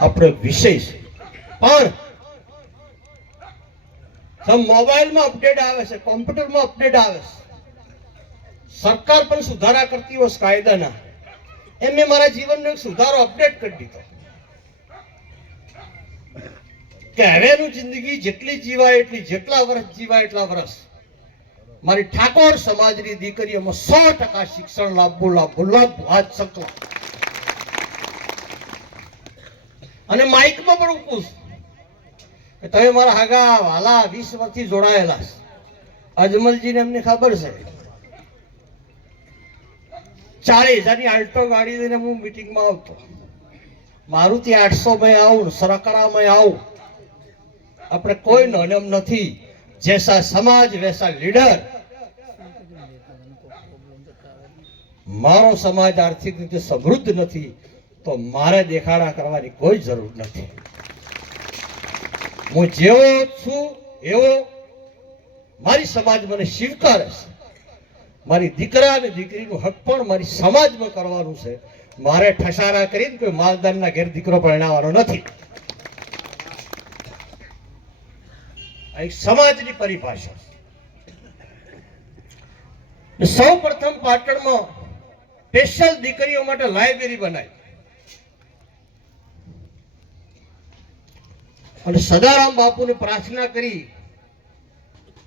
આપણો વિષય છે. પણ મોબાઈલમાં અપડેટ આવે છે, કોમ્પ્યુટરમાં અપડેટ આવે છે, સરકાર પણ સુધારા કરતી હોય કાયદાના, એમ મેં મારા જીવનનો એક સુધારો અપડેટ કરી દીધો કે હવેનું જિંદગી જેટલી જીવાય એટલી, જેટલા વર્ષ જીવાય એટલા વર્ષ મારી ઠાકોર સમાજની દીકરીઓમાં 100% શિક્ષણ લાભવું. આજ સંકલ્પ. અને માઇકમાં પણ હું પૂછું કે તમે મારા હાગા વાલા 20 વર્ષથી જોડાયેલા છે. અજમલજીને એમને ખબર છે, 40,000ની આલ્ટો ગાડી લઈને હું મીટિંગમાં આવતો. મારુતિ 800 માં આવું, સરકડામાં આવું. આપણે કોઈ નોનમ નથી. જૈસા સમાજ વૈસા લીડર. મારો સમાજ આર્થિક રીતે સમૃદ્ધ નથી તો મારે દેખાડા કરવાની કોઈ જરૂર નથી. હું જેવો છું એવો મારી સમાજ મને સ્વીકારે છે. મારી દીકરા અને દીકરીનું હક પણ મારી સમાજમાં કરવાનું છે. મારે ઠસારા કરીને કોઈ માલદારના ઘેર દીકરો પરણાવવાનો નથી. આ એક સમાજની પરિભાષા. સૌ પ્રથમ પાટણમાં સ્પેશિયલ દીકરીઓ માટે લાઇબ્રેરી બનાવી અને સદારામ બાપુને પ્રાર્થના કરી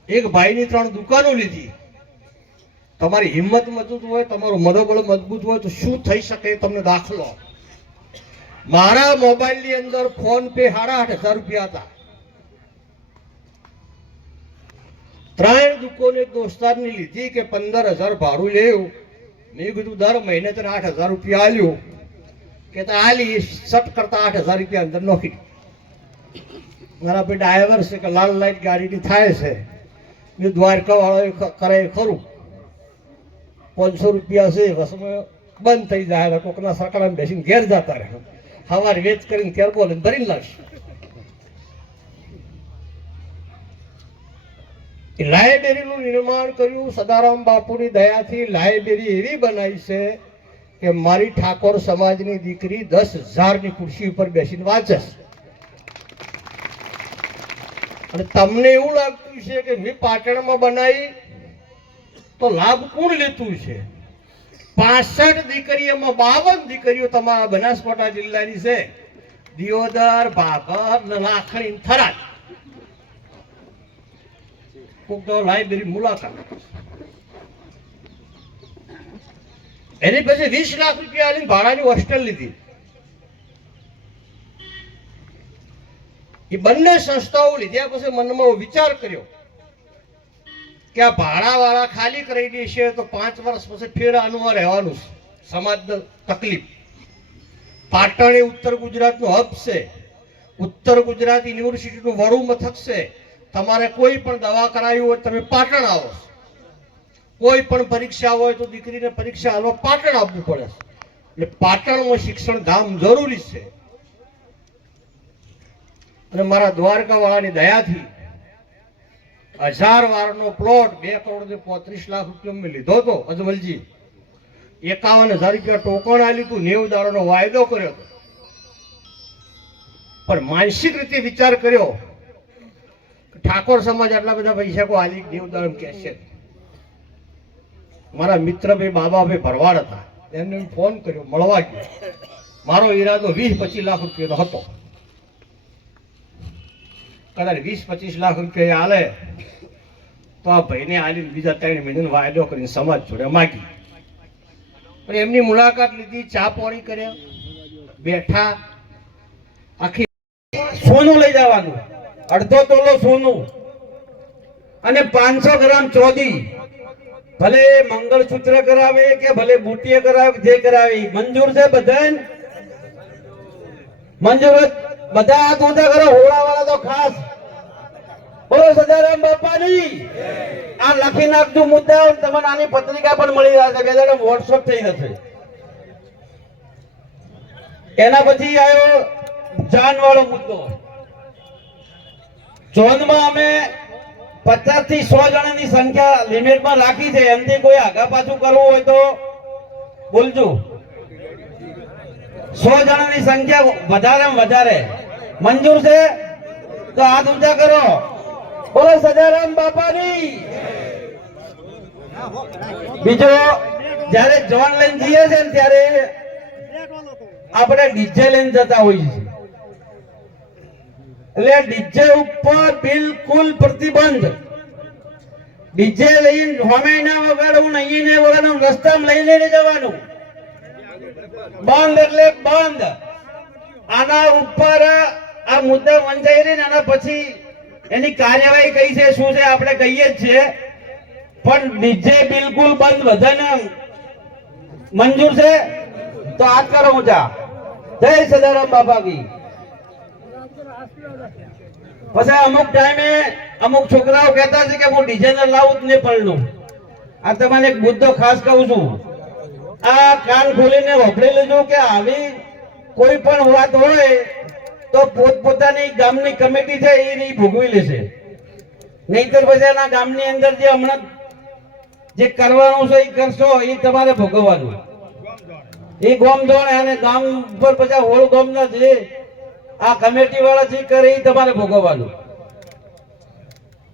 એક ભાઈની 3 દુકાનો લીધી. તમારી હિંમત મજબૂત હોય, તમારું મનોબળ મજબૂત હોય તો શું થઈ શકે તમને દાખલો. મારા મોબાઈલની અંદર ફોન પે 8,500 રૂપિયા હતા. 3 દુકાનો એક દોસ્તારની લીધી કે 15,000 ભાડું લેવું. મેં કીધું દર મહિને તને 8,000 રૂપિયા આલ્યું કે આલી સટ કરતા 8,000 રૂપિયા અંદર નોખી. મારા ભાઈ ડ્રાઈવર છે કે લાલ લાઈટ ગાડીની થાય છે. મેં દ્વારકા વાળો કરે ખરું, 500 રૂપિયા છે, વસમાં બંધ થઈ જાય. કોકના સરકારમાં બેસીને ઘેર જતા રહે. સવારે વેચ કરીને ત્યાર બોલે ભરીને લાવશે. લાઇબ્રેરીનું નિર્માણ કર્યું. સદારામ બાપુની દયાથી લાઇબ્રેરી એવી બનાવી છે કે મારી ઠાકોર સમાજની દીકરી 10,000ની ખુરશી ઉપર બેસીને વાંચે છે. અને તમને એવું લાગતું છે કે મેં પાટણમાં બનાવી તો લાભ કોણ લેતું છે? 65 દીકરીઓમાં 52 દીકરીઓ તમારા બનાસકાંઠા જિલ્લાની છે. દિયોદર, ભાભર, લાખણી, થરાદ. લાઇબ્રેરી મુલાકાત એની પછી 20 લાખ રૂપિયા આલીને ભાડાની હોસ્ટેલ લીધી. એ બંને સંસ્થાઓ લીધા પછી મનમાં વિચાર કર્યો કે આ ભાડાવાળા ખાલી કરી દેશે તો 5 વર્ષ પછી ફેર આનું રહેવાનું છે. સમાજની તકલીફ. પાટણ એ ઉત્તર ગુજરાતનું હબ છે. ઉત્તર ગુજરાત યુનિવર્સિટીનું વડું મથક છે. તમારે કોઈ પણ દવા કરાવી હોય તમે પાટણ આવો. કોઈ પણ પરીક્ષા હોય તો દીકરીને પરીક્ષા આલવા પાટણ આવવું પડે. એટલે પાટણમાં શિક્ષણ ધામ જરૂરી છે. અને મારા દ્વારકા વાળાની દયાથી 1000 વારનો પ્લોટ 2,35,00,000 રૂપિયા મેં લીધો હતો. અજમલજી 51,000 રૂપિયા ટોકણ આલ્યું હતું. 90 દાડાનો વાયદો કર્યો હતો. પણ માનસિક રીતે વિચાર કર્યો ઠાકોર સમાજ આટલા બધા પૈસા કો આલી દેવદાન કે છે. મારા મિત્ર ભાઈ બાબાભાઈ ભરવાડ હતા, એમને ફોન કર્યો, મળવા ગયો. મારો ઈરાદો 20-25 લાખ રૂપિયાનો હતો. કદાચ 20-25 લાખ રૂપિયા આલે તો આ ભાઈને આલીને બીજા 3 મહિનાનો વાયદો કરીને સમાજ જોડે માગી. પણ એમની મુલાકાત લીધી, ચા પાણી કર્યા, બેઠા. આખી સોનું લઈ જવાનું, 1/2 તોલો સોનું અને 500 ગ્રામ ચોદી. ભલે મંગળસૂત્ર કરાવે કે ભલે બુટીએ કરાવે, જે કરાવે મંજૂર છે બધાને. મંજૂર બધા હાથ ઊંચા કરો. હોળા વાળા તો ખાસ બોલો સદારામ બાપાની. આ લખી નાખતું મુદ્દા. તમને આની પત્રિકા પણ મળી રહેશે. 2 દાડા વોટ્સઅપ થઈ જશે. એના પછી આવ્યો જાન વાળો મુદ્દો. જોનમાં અમે 50 થી 100 જણાની સંખ્યા લિમિટમાં રાખી છે. એમથી કોઈ આગા પાછું કરવું હોય તો બોલજો. 100 જણાની સંખ્યા વધારેમાં વધારે મંજૂર છે તો હાથ ઊંચા કરો. બોલો સદારામ બાપાની. બીજો જ્યારે જોન લઈને જઈએ છે ને ત્યારે આપણે ડીજે લઈને જતા હોઈએ છીએ, એટલે ડીજે ઉપર બિલકુલ પ્રતિબંધ. ડીજે લઈને હોમે ના વગાડવું, નહીં ને વગાડવું, રસ્તામાં લઈ લઈને જવાનું. બંધ એટલે બંધ. આના ઉપર આ મુદ્દા વંચાઈ રહી ને આના પછી એની કાર્યવાહી કઈ છે શું છે આપણે કહીએ જ છીએ, પણ ડીજે બિલકુલ બંધ. બધાને મંજૂર છે તો હાથ કરો ઊંચા. જય સદારામ બાપા કી. પછી અમુક ટાઈમે અમુક છોકરાઓ કહેતા છે કે હું ડિઝાઇનર લાવું જ નહીં પડનું. આ તમને એક મુદ્દો ખાસ કહું છું, આ કાન ખોલીને વાપરી લેજો કે આવી કોઈ પણ વાત હોય તો પોતપોતાની ગામની કમિટી છે એ ભોગવી લેશે, નહીતર પછી એના ગામની અંદર જે હમણાં જે કરવાનું છે એ કરશો એ તમારે ભોગવવાનું. એ ગામ જોડે અને ગામ ઉપર પછી હોળ ગામના જે આ કમિટી વાળા જે કરે એ તમારે ભોગવવાનું.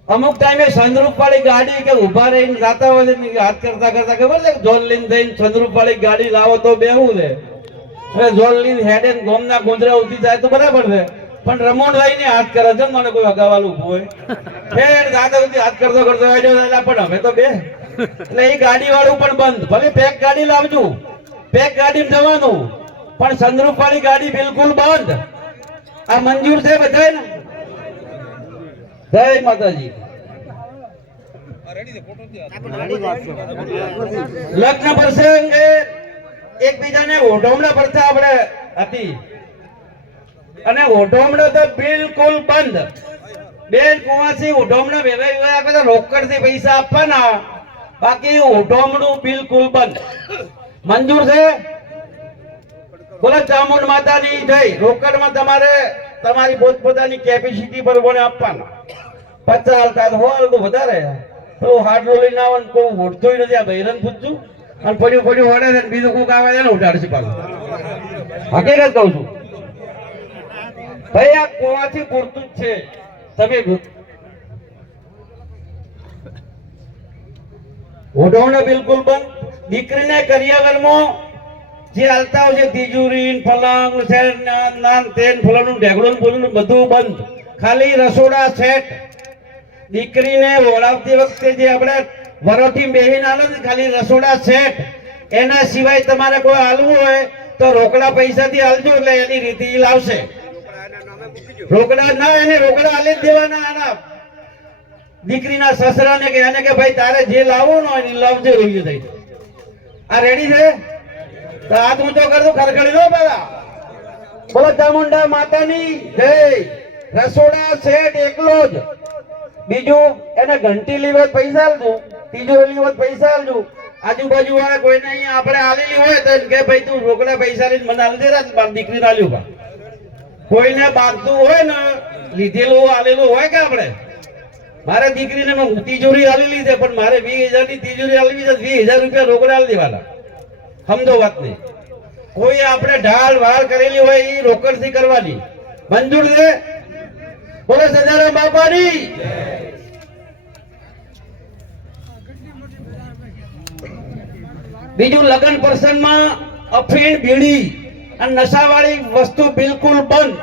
અમુક ટાઈમે સંદરૂપ વાળી ગાડી કે ઉભા રહીને જાતા હોય હાથ કરતા કરતા ખબર છે જોન લઈને થઈને સંદરૂપ વાળી ગાડી લાવો તો બેહું છે. હવે જોન લઈને હેડે ગોમના ગુંદરા ઉઠી જાય તો બરાબર છે, પણ રમોણ લઈને હાથ કરે છે મને કોઈ અગાવાલું ઉભું હોય હેડ જાતા સુધી હાથ કરતો કરતો હેડ્યો. પણ હવે તો બે એટલે એ ગાડી વાળું પણ બંધ. ભલે પેક ગાડી લાવજો, પેક ગાડી જવાનું, પણ સંદરૂપ વાળી ગાડી બિલકુલ બંધ. આ મંજૂર છે બધા ને? જય માતાજી. લગ્ન પ્રસંગે એકબીજાને ઓઢવણા પડતા આપણે હતી, અને ઓઢવણા તો બિલકુલ બંધ. બેન કુવાસી ઓઢવણા વેવાય આપણે રોકડ થી પૈસા આપવાના, બાકી ઓઢવણું બિલકુલ બંધ. મંજૂર છે? બોલો ચામુંડ માતાની જય. રોકડમાં તમારે તમારી પોતપોતાની કેપેસિટી પ્રમાણે આપવાના. 50 હાલતા હોય તો વધારે, તો હાડલો લઈને આવે કોઈ ઓઢતું નથી. આ બૈરન પૂછશું અને પડ્યું પડ્યું ઓઢે છે, બીજું કોઈક આવે છે ને ઉઠાડશે પાછું. હકીકત કહું છું ભાઈ, આ કોવાથી પૂરતું જ છે. તમે ઓઢવણે બિલકુલ બંધ. દીકરીને કરિયાવરમાં જે હાલતા હોય છે તિજોરી પલંગ સેટ નાન તેન ફલાણું ઢેગડું બોલું બધું બંધ. ખાલી રસોડા સેટ. દીકરીને ઓળાવતી વખતે જે આપણે વરોથી બેહીને આલે ને ખાલી રસોડા સેટ, એના સિવાય તમારે કોઈ હાલવું હોય તો રોકડા પૈસાથી હાલજો, એટલે એની રીતિ લાવશે. રોકડા ના એને રોકડા હાલી જ દેવાના. આના દીકરીના સસરાને કે એને કે ભાઈ તારે જે લાવવું ને એને લાવજે. રોઈ થઈ આ રેડી છે તો હાથ ઊંચો કરજો, ખરખડી દો પેલા. બોલો ચામુંડા માતાની જય. રસોડા સેટ એકલો જ. બીજું એને ઘંટી લેવા પૈસા આલજો, તિજોરી લેવા પૈસા આલજો. આજુબાજુ વાળા કોઈને અહીંયા આપણે આલેલી હોય તો કે ભાઈ તું રોકડા પૈસા લઈને મને આલી દે, મારી દીકરીને આલ્યું બા. કોઈને બાંધતું હોય ને લીધેલું આલેલું હોય કે આપણે મારે દીકરીને તિજોરી આલેલી છે પણ મારે 20,000 ની તિજોરી આલવી છે, 20,000 રૂપિયા રોકડા આલી દેવાના. સમજો વાત નહીં. કોઈ આપણે ઢાળ વાળ કરેલી હોય એ રોકડ થી કરવાની. મંજૂર છે? બોલો સદારામ બાપાની. બીજું લગ્ન પ્રસંગમાં અફીણ બીડી અને નશાવાળી વસ્તુ બિલકુલ બંધ.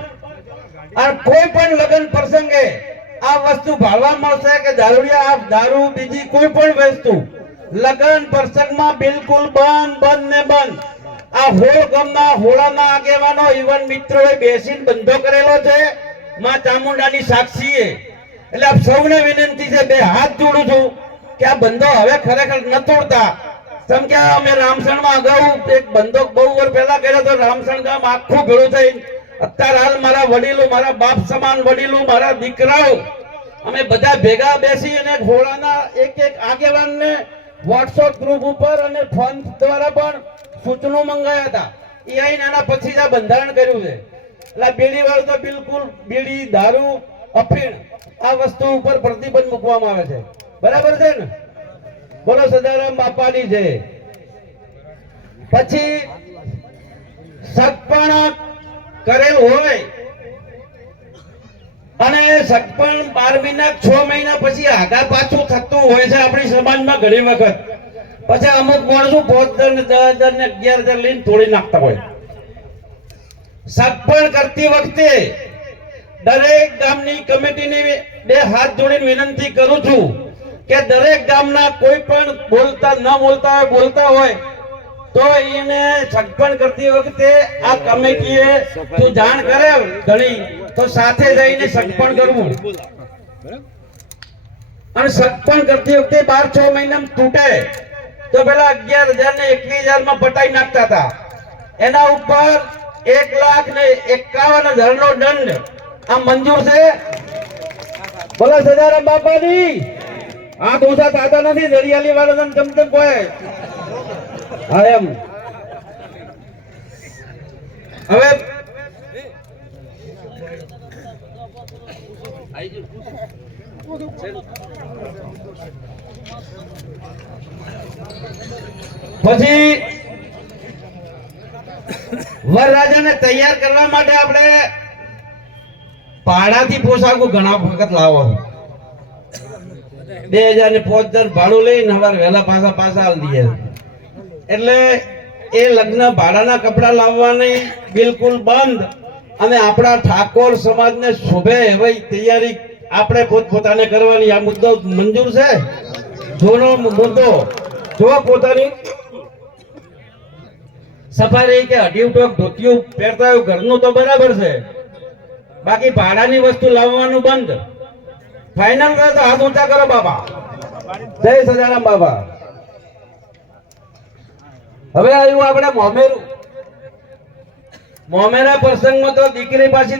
અને કોઈ પણ લગ્ન પ્રસંગે આ વસ્તુ ભાળવા મળશે કે દારૂડિયા આ દારૂ બીજી કોઈ પણ વસ્તુ લગ્ન પ્રસંગમાં બિલકુલ બંધ બંધ ને બંધ. આ હોળ ગામના હોળાના આગેવાનો યુવાન મિત્રોએ બેસીને બંધો કરેલો છે માં ચામુંડાની સાક્ષીએ. એટલે આપ સૌને વિનંતી છે, બે હાથ જોડું છું કે આ બંધો હવે ખરેખર ન તોડતા. કેમ કે અમે રામસણમાં અગાઉ એક બંધો બહુ વર્ષ પહેલા કર્યો તો રામસણ ગામ આખું ભેળું થઈ. અત્યારે હાલ મારા વડીલો, મારા બાપ સમાન વડીલો, મારા દીકરાઓ અમે બધા ભેગા બેસી અને હોળાના એક એક આગેવાનને વોટ્સએપ ગ્રુપ ઉપર અને ફોન દ્વારા પણ સૂચનો મંગાયા હતા. એ આઈને આના પછી આ બંધારણ કર્યું છે. એટલે બીડી વાળું તો બિલકુલ બીડી, દારૂ, અફીણ આ વસ્તુ ઉપર પ્રતિબંધ મૂકવામાં આવે છે. બરાબર છે ને? બોલો સદારામ બાપાની જય. પછી સગપણ કરેલ હોય અને સગપણ 12 મહિના 6 મહિના પછી આગા પાછું થતું હોય છે આપણી સમાજમાં ઘણી વખત. પછી અમુક માણસો 5,000 ને 10,000 ને 11,000 લઈને તોડી નાખતા હોય. સગપણ કરતી વખતે દરેક ગામની કમિટીની બે હાથ જોડીને વિનંતી કરું છું કે દરેક ગામના કોઈ પણ બોલતા હોય તો એને સગપણ કરતી વખતે આ કમિટીએ તું જાણ કરે ઘણી તો સાથે જઈને સગપણ કરવું. અને સગપણ કરતી વખતે 12-6 મહિનામાં તૂટે તો પેલા 11,000 ને 21,000 માં પટાઈ નાખતા હતા. એના ઉપર 1,51,000 નો દંડ આ મંજૂર છે. બોલો સદારામ બાપાની. આ દોષા થતા નથી દરિયાલી વાળા જમતમ કોઈ. હા એમ હવે પછી વરરાજાને તૈયાર કરવા માટે આપણે ભાડાથી પોશાકો ઘણા વખત લાવો. 2,000 ને 5,000 ભાડું લઈને સવારે વહેલા પાછા આલી દઈએ. એટલે એ લગ્ન ભાડાના કપડા લાવવાની બિલકુલ બંધ. અને આપણા ઠાકોર સમાજને શોભે એવી તૈયારી આપણે પોતપોતાને કરવાની. આ મુદ્દો મંજૂર છે. જોનો મુદ્દો જો પોતાની સફારી કે અઢીઉટોક ધોતિયું પહેરતા હોય ઘરનું તો બરાબર છે, બાકી ભાડાની વસ્તુ લાવવાનું બંધ. ફાઇનલ કરે તો હાથ ઊંચા કરો બાબા. જય સદારામ બાબા. હવે આવ્યું આપણે મોમેરા પ્રસંગમાં તો દીકરી પાછી